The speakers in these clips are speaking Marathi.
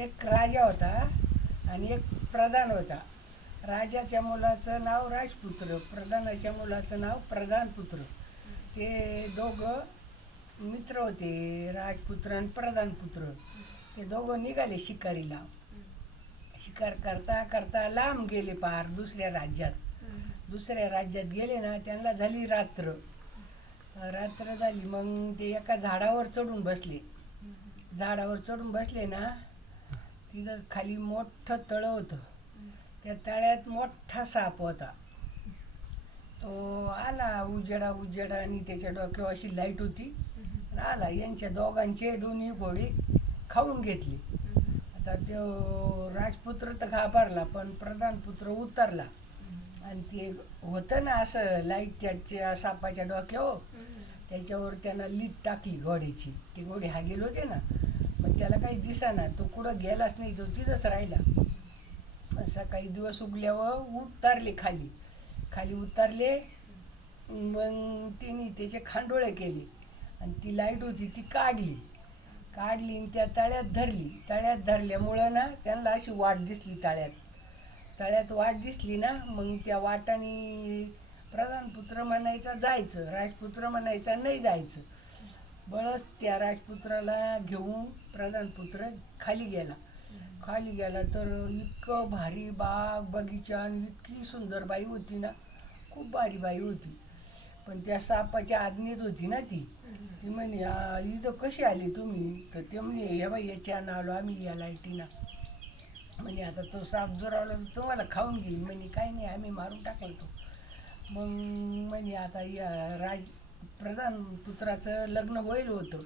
एक राजा होता आणि एक प्रधान होता. राजाच्या मुलाचं नाव राजपुत्र प्रधानाच्या मुलाचं नाव प्रधानपुत्र. ते दोघं मित्र होते राजपुत्र आणि प्रधानपुत्र. ते दोघं निघाले शिकारीला. शिकार करता करता लांब गेले पार दुसऱ्या राज्यात. दुसऱ्या राज्यात गेले ना त्यांना झाली रात्र. रात्र झाली मग ते एका झाडावर चढून बसले. झाडावर चढून बसले ना तिथं खाली मोठं तळं होतं. त्या तळ्यात मोठा साप होता. तो आला उजेडा उजेडा आणि त्याच्या डोक्यावर अशी लाइट होती. आला यांच्या दोघांचे दोन्ही घोडे खाऊन घेतले. आता तो राजपुत्र तर घाबरला पण प्रधानपुत्र उतरला. आणि ते होतं ना असं लाइट त्याच्या सापाच्या डोक्यावर त्याच्यावर त्यांना लीट टाकली घोड्याची. ते घोडे हागेल होते ना त्याला काही दिसाना तो कुठं गेलाच नाही जो तिथंच राहिला. असा सकाळी दिवस उगल्यावर उतारले खाली. खाली उतारले मग तिने त्याचे खांडोळे केले. आणि ती लाइट होती ती काढली. काढली आणि त्या तळ्यात धरली. तळ्यात धरल्यामुळं ना त्यांना अशी वाट दिसली तळ्यात. तळ्यात वाट दिसली ना मग त्या वाटाने प्रधानपुत्र म्हणायचा जायचं राजपुत्र म्हणायचा नाही जायचं. बळच त्या राजपुत्राला घेऊन प्रधानपुत्र खाली गेला. खाली गेला तर इतकं भारी बाग बगीचा आणि इतकी सुंदर बाई होती ना. खूप भारी बाई होती. पण त्या सापाच्या आज्ञेत होती ना ती. ती म्हणे इथं कशी आली तुम्ही? तर ते म्हणे हे बाई याच्या आलो आम्ही या लाईटीनं. म्हणे आता तो साप जोरावला तर तुम्हाला खाऊन घेईल म्हणे काही नाही आम्ही मारून टाकलो तो मग म्हणे आता या राज प्रधान पुत्राचं लग्न होईल होतं.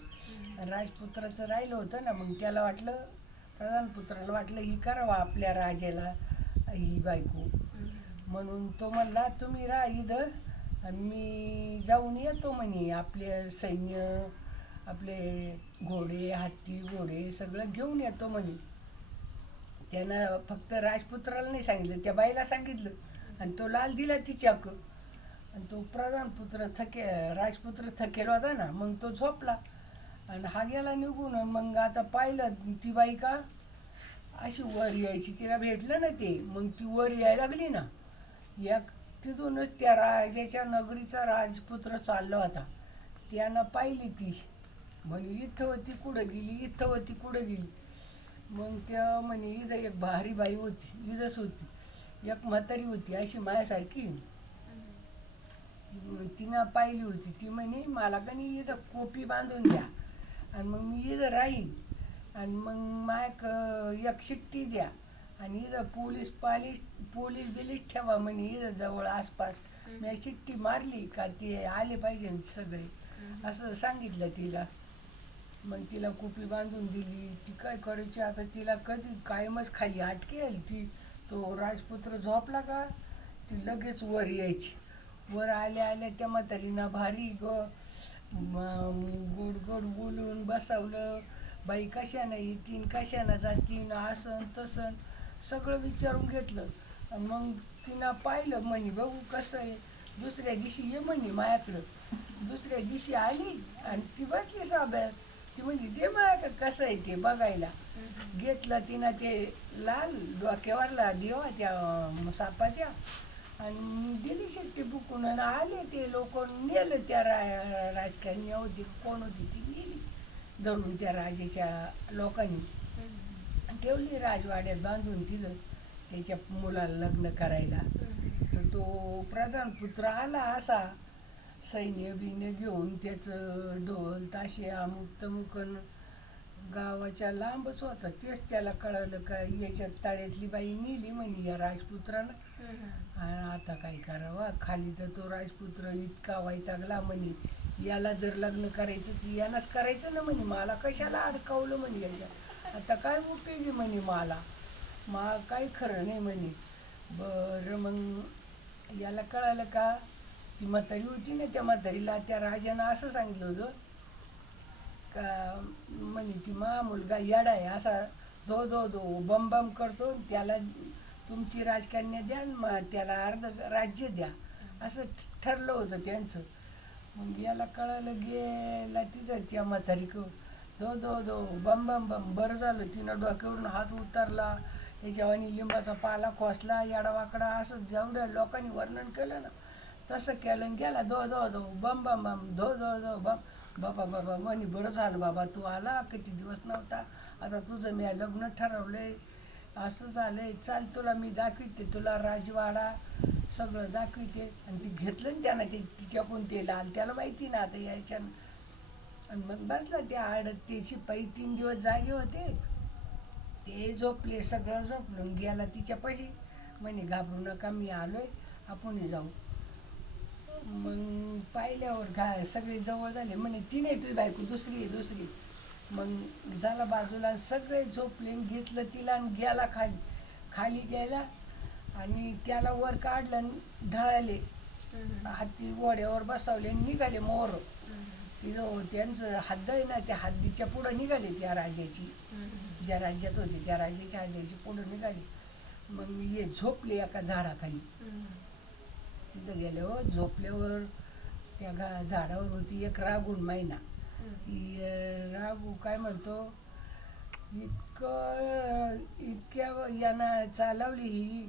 राजपुत्राचं राहिलं होतं ना मग त्याला वाटलं प्रधान पुत्राला वाटलं ही करावा आपल्या राजाला ही बायको. म्हणून तो म्हणला तुम्ही राहा इथं आणि मी जाऊन येतो म्हणे. आपले सैन्य आपले घोडे हत्ती घोडे सगळं घेऊन येतो म्हणे. त्यानं फक्त राजपुत्राला नाही सांगितलं त्या बाईला सांगितलं. आणि तो लाल दिला तिच्याक. आणि तो प्रधान पुत्र थके राजपुत्र थकेला होता ना मग तो झोपला. आणि हा गेला निघून मग आता पाहिलं ती बाई का? अशी वर यायची तिला भेटलं ना ते मग ती वर यायला लागली ना. या तिथूनच त्या राजाच्या नगरीचा राजपुत्र चालला होता. त्यानं पाहिली ती. म्हणे इथं होती कुठं गेली? इथं होती कुठं गेली? मग त्या म्हणे इथं एक भारी बाई होती इथंच होती. एक म्हातारी होती अशी माझ्यासारखी. तिनं पाहिली होती. ती म्हणे मला का नाही इथं कोपी बांधून द्या. आणि मग मी इथं राहीन. आणि मग मायक एक शिट्टी द्या. आणि इथं पोलीस पालीस पोलीस बिलीस ठेवा म्हणे इथं जवळ आसपास. मी शिट्टी मारली का ते आले पाहिजे सगळे. असं सांगितलं तिला. मग तिला कुपी बांधून दिली. ती काय करायची? आता तिला कधी कायमच खाली अटके आली ती. तो राजपुत्र झोपला का? ती लगेच वर यायची. वर आल्या आल्या त्या म्हातारीनं भारी ग. गोड गोड बोलून बसवलं. बाई कशानं येतीन कशानं जातीन असं तसं सगळं विचारून घेतलं. मग तिनं पाहिलं म्हणे बघू कसं आहे. दुसऱ्या दिवशी ये म्हणे मायाकडं. दुसऱ्या दिवशी आली आणि ती बसली साब्यात. ती म्हणजे दे माझ्याकडं कसं आहे ते बघायला. घेतलं तिनं ते लाल डोक्यावरला देवा त्या सापाच्या. आणि दिली शेट्टी बुकून आणि आले ते लोक नेलं त्या रा राजकारणी. होती कोण होती ती नेली. धरून त्या राजाच्या लोकांनी. ठेवली राजवाड्यात बांधून तिथं त्याच्या मुलाला लग्न करायला. तर तो प्रधान पुत्र आला असा. सैन्य बिन्य घेऊन त्याचं ढोल ताशे अमुक तमुकन गावाच्या लांबच होता. तेच त्याला कळलं का याच्या ताळ्यातली बाई नेली म्हणे या राजपुत्रानं. आणि आता काय करावं? खाली तर तो राजपुत्र इतका वैतागला म्हणे. याला जर लग्न करायचं तर यालाच करायचं ना म्हणे. मला कशाला अडकावलं म्हणे याच्या? आता काय उपयोगी म्हणे मला? मा काही खरं नाही म्हणे. बरं मग याला कळालं का? ती म्हातारी होती ना त्या म्हातारीला त्या राजानं असं सांगितलं होतं का म्हणे ती मा मुलगा येडा आहे. असा धो धो धो बम बम करतो त्याला तुमची राजकन्या द्या आणि मग त्याला अर्ध राज्य द्या. असं ठरलं होतं त्यांचं. मग याला कळालं गेला तिथं त्या म्हातारीक धो दो धो बम बम बम बरं झालं. तिनं डोक्यावरून हात उतरला. याच्यावानी लिंबाचा पाला खोसला याडावाकडा असं जेवढ्या लोकांनी वर्णन केलं ना. तसं केलं आणि गेला. धो दो दो बम बम बम धो धो धो बम. बाबा बाबा म्हणे बरं झालं बाबा तू आला किती दिवस नव्हता. आता तुझं मी लग्न आहे असं झालंय चाल तुला मी दाखवते तुला राजवाडा सगळं दाखवते. आणि ती घेतलं ना त्यानं ते तिच्याकडून ते लाल त्याला माहिती ना आता यायच्या आणि मग बसला ते आड ते शिपाई तीन दिवस जागे होते. ते झोपले सगळं झोपलं. गेला तिच्या पहिली म्हणे घाबरू नका मी आलोय. आपण जाऊ. मग पाहिल्यावर घा सगळे जवळ झाले. म्हणे ती नाही तुझी बायको दुसरी आहे दुसरी मग झाला बाजूला सगळे झोपले घेतलं तिला आणि गेला खाली. खाली गेला आणि त्याला वर काढलं आणि ढळाले. हाती वड्यावर बसवले आणि निघाले मोर. तिथं त्यांचं हद्द आहे ना त्या हद्दीच्या पुढं निघाले त्या राजाची. ज्या राज्यात होते त्या राज्याच्या हद्दीच्या पुढं निघाले. मग हे झोपले एका झाडाखाली. तिथं गेले हो झोपल्यावर त्या झाडावर होती एक रागून मैना. ती रागू काय म्हणतो? इतकं इतक्या यानं चालवली ही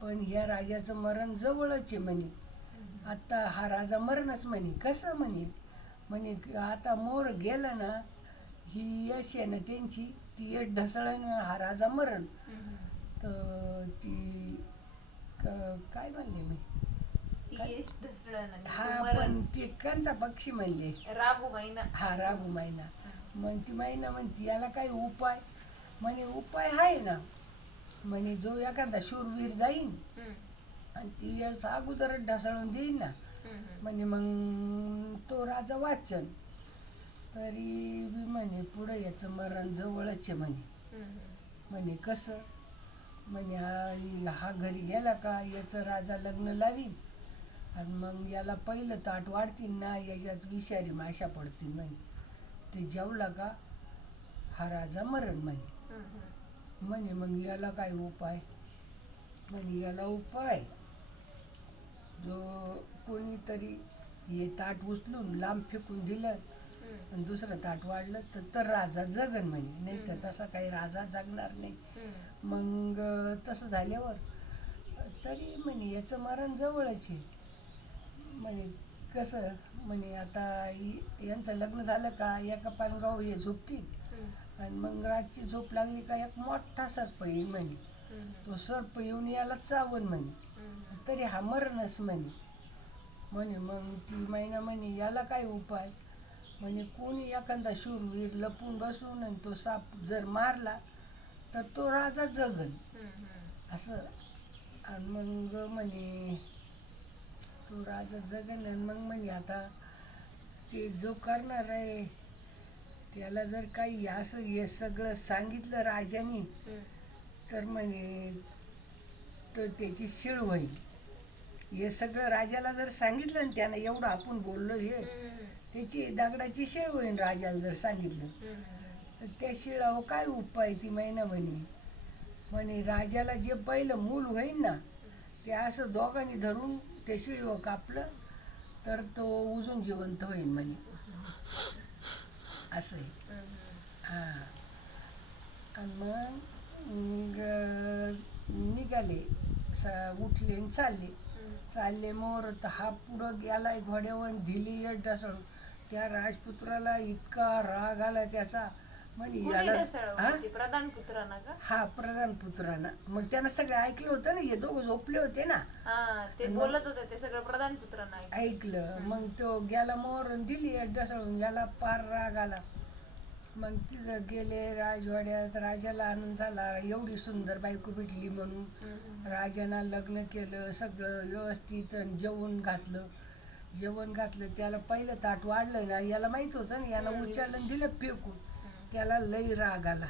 पण ह्या राजाचं मरण जवळच आहे म्हणे. आता हा राजा मरणच म्हणे. कसं म्हणे? म्हणे आता मोर गेला ना ही यश आहे ना त्यांची ती यश ढसळण हा राजा मरण. तर ती काय म्हणले मी? हा पण ती कंचा पक्षी म्हणले. रागू महिना हा रागू मैना मग ती मैना म्हणते याला काही उपाय? म्हणे उपाय आहे ना. म्हणे जो एखादा शूरवीर जाईन आणि ती याचा अगोदरच ढासळून देईन ना. म्हणे मग तो राजा वाचन. तरी बी म्हणे पुढं याचं मरण जवळच आहे म्हणे. म्हणे कसं? म्हणे हा हा घरी गेला का? याचं राजा लग्न लावीन. आणि मग याला पहिलं ताट वाढतील ना याच्यात विषारी माशा पडतील म्हणे. ते जेवला का हा राजा मरण म्हणे. म्हणे मग याला काय उपाय? म्हणे याला उपाय जो कोणीतरी हे ताट उचलून लांब फेकून दिलं आणि दुसरं ताट वाढलं तर तर राजा जगन म्हणे. नाही तर तसा काही राजा जगणार नाही. मग तसं झाल्यावर तरी म्हणे याचं मरण जवळच आहे. म्हणे कसं? म्हणे आता इ- यांचं लग्न झालं का? एका पानगाव हे झोपतील. आणि मग रातची झोप लागली का? एक मोठा सर्प येईल म्हणे. तो सर्प येऊन याला चावण म्हणे. तरी हा मरणच म्हणे. म्हणे मग ती महिना म्हणे याला काय उपाय? म्हणे कोणी एखादा शूरवीर लपून बसून आणि तो साप जर मारला तर तो राजा जगन असं. आणि मग म्हणे तो राजा जगन आणि मग म्हणे आता ते जो करणार आहे त्याला जर काही असं हे सगळं सांगितलं राजाने तर म्हणे तर त्याची शिळ होईल. हे सगळं राजाला जर सांगितलं ना त्यानं एवढं आपण बोललो हे त्याची दगडाची शिळ होईल राजाला जर सांगितलं. तर त्या शिळावर काय उपाय ती महिना म्हणे. म्हणे राजाला जे पहिलं मूल होईल ना ते असं दोघांनी धरून ते शिळीवर कापलं तर तो उजून जिवंत होईल म्हणे. असं आहे. हां. आणि मग निघाले स उठले आणि चालले. चालले मोर तर हा पुढं गेलाय घोड्यावर दिली अड्डा ढसळून. त्या राजपुत्राला इतका राग आला त्याचा. म्हणे याला हा? प्रधान पुत्रांना का? हा प्रधान पुत्राना. मग त्यानं सगळं ऐकलं होतं ना हे दोघं झोपले होते ना. हा ते बोलत होते ते सगळं प्रधान पुत्रांना ऐकलं. ऐकलं. मग तो गेला आणि दिली ढसळून याला पार राग आला. मग तिथं गेले राजवाड्यात राजाला आनंद झाला. एवढी सुंदर बायको भेटली म्हणून. राजानं लग्न केलं सगळं व्यवस्थित आणि जेवण घातलं. जेवण घातलं त्याला पहिलं ताट वाढलं ना याला माहीत होतं ना याला उचललं आणि दिलं फेकून. त्याला लई राग आला.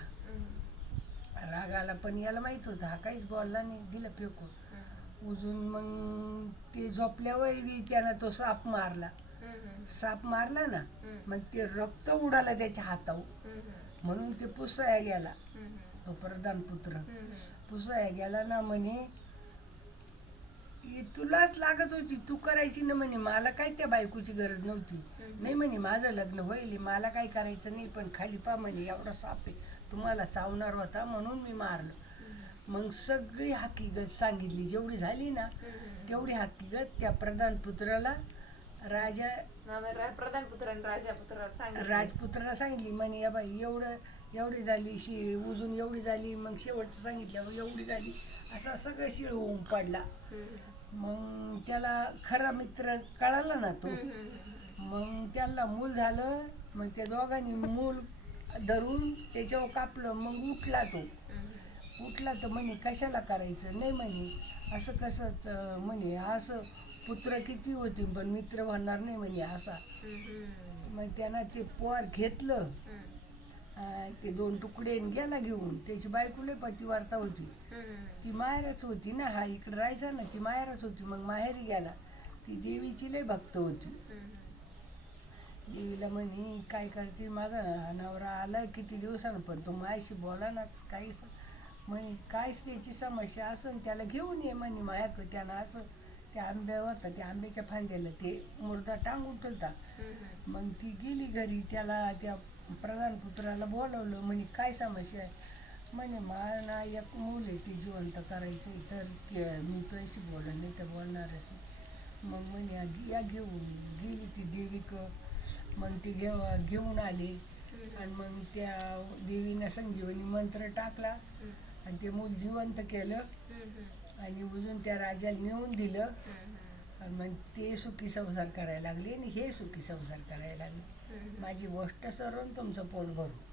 राग आला पण याला माहीत होतं हा काहीच बोलला नाही दिलं फेकून. उजून मग ते झोपल्यावर त्यानं तो साप मारला. साप मारला ना. मग ते रक्त उडालं त्याच्या हातावर. म्हणून ते पुसाया गेला. तो प्रधान पुत्र. पुसाया गेला ना म्हणे ही तुलाच लागत होती तू करायची ना म्हणे मला काय त्या बायकोची गरज नव्हती. नाही म्हणे माझं लग्न होईल मला काय करायचं नाही पण खाली पा म्हणे एवढा साप आहे. तुम्हाला चावणार होता म्हणून मी मारलं. मग सगळी हकीकत सांगितली. जेवढी झाली ना तेवढी हकीकत त्या प्रधान पुत्राला राजा प्रधान पुत्र राजपुत्राला सांगितली. म्हणे या बाई एवढं एवढी झाली शिळ उजून एवढी झाली मग शेवटचं सांगितलं एवढी झाली. असा सगळं शिळ होऊन पडला. मग त्याला खरा मित्र कळाला ना तो. मग त्याला मूल झालं मग त्या दोघांनी मूल धरून त्याच्यावर कापलं मग उठला तो. उठला तर म्हणे कशाला करायचं? नाही म्हणे असं कसंच म्हणे असं पुत्र किती होती पण मित्र होणार नाही म्हणे असा. मग त्यानं ते पोर घेतलं. ते दोन तुकडे गेला घेऊन त्याची बायकोले पतिवार्ता होती. ती माहेरच होती ना हा इकडे राहायचा ना ती माहेरच होती मग माहेरी गेला ती देवीची लय भक्त होती. देवीला म्हणे काय करते माझा नवरा आला किती दिवसानं पण तो माझ्याशी बोला नाच काही स- म्हणे कायच त्याची समस्या असं त्याला घेऊन ये म्हणे मायाकडे त्यानं असं त्या आंब्या होता त्या आंब्याच्या फांद्याला ते मुर्दा ठेवता हम्म. मग ती गेली घरी त्याला त्या प्रधान पुत्राला बोलवलं म्हणे काय समस्या आहे? म्हणे मला ना एक मूल आहे ती जिवंत करायची तर के- मी तुझ्याशी बोलणं नाही तर बोलणारच नाही. मग म्हणे या- या घेऊन गेली ती देवीक. मग ती घेऊ घेऊन आली. आणि मग त्या देवीनं संजीवनी मंत्र टाकला. आणि ते मूल जिवंत केलं. आणि बुजून त्या राजाला नेऊन दिलं. आणि मग ते सुखी संसार करायला लागले आणि हे सुखी संसार करायला लागले. माझी गोष्ट सरून तुमचं पोट भरू.